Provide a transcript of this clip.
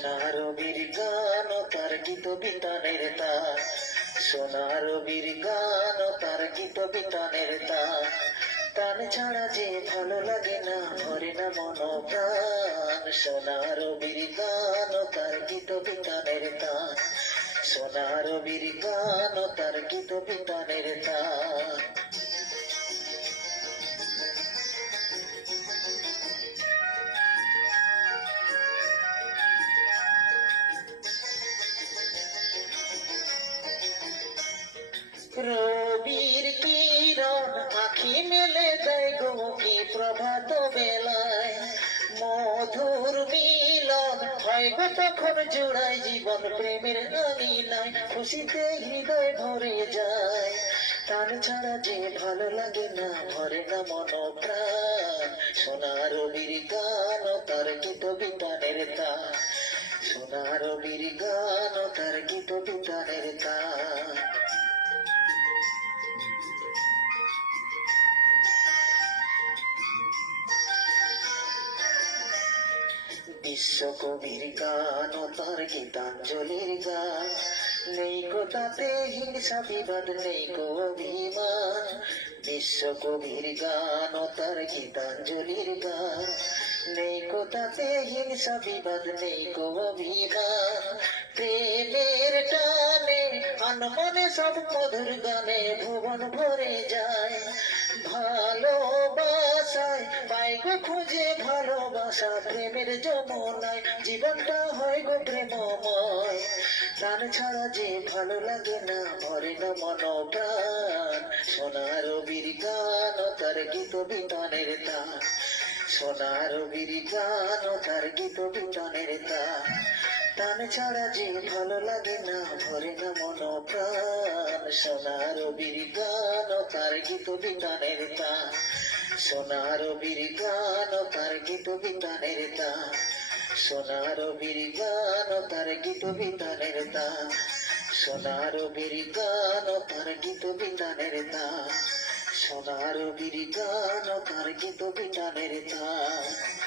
সোনার বীর গান ও তার গীত বিতানের তার, সোনার বীর গান ও তার গীত বিতানের তার। তান ছাড়া যে ভালো লাগে না, ভরে না মন প্রাণ। সোনার বীর গান ও তার গীত বিতানের তার, সোনার বীর গান ও তার গীত বিতানের তার। রবির কিরণ আখি মেলে দেয় গো কি প্রভাত বেলায়, মধুর মিলন হয় গো তখন জোড়ায় জীবন প্রেমের আঙিনায়, খুশিতে হৃদয় ভরে যায়। তার ছাড়া যে ভালো লাগে না, ভরে না মন প্রাণ। সোনার বীর গান ও তার গীত বিতানের তার, সোনার বীর গান ও তার গীত বিতানের তার। বিশ্বকবির গান ও তার গীতাঞ্জলির গান, নেই গো তাতে হিংসা বিবাদ, নেই গো অভিমান। বিশ্বকবির গান ও তার গীতাঞ্জলির গান, নেই গো তাতে হিংসা বিবাদ, নেই গো অভিমান। প্রেমের টানে আনমনে সব মধুর গানে ভুবন ভরে যায়। ভালোবাসায় পাই গো খুঁজে ভালোবাসা, প্রেমের যমুনায় জীবনটা হয় গো প্রেমময়। প্রাণ ছাড়া যে ভালো লাগে না, ভরে না মন প্রাণ। সোনার বীর গান ও তার গীত বিতানের তার, সোনার বীর গান ও তার গীত বিতানের তার। টান ছাড়া যে ভালো লাগে না, ভরে না মন প্রাণ। সোনার বীর গান ও তার গীত বিতানের তার, সোনার বীর গান ও তার গীত বিতানের তার, সোনার বীর গান ও তার গীত বিতানের তার, সোনার বীর গান ও তার গীত বিতানের তার, সোনার বীর গান ও তার গীত বিতানের তার।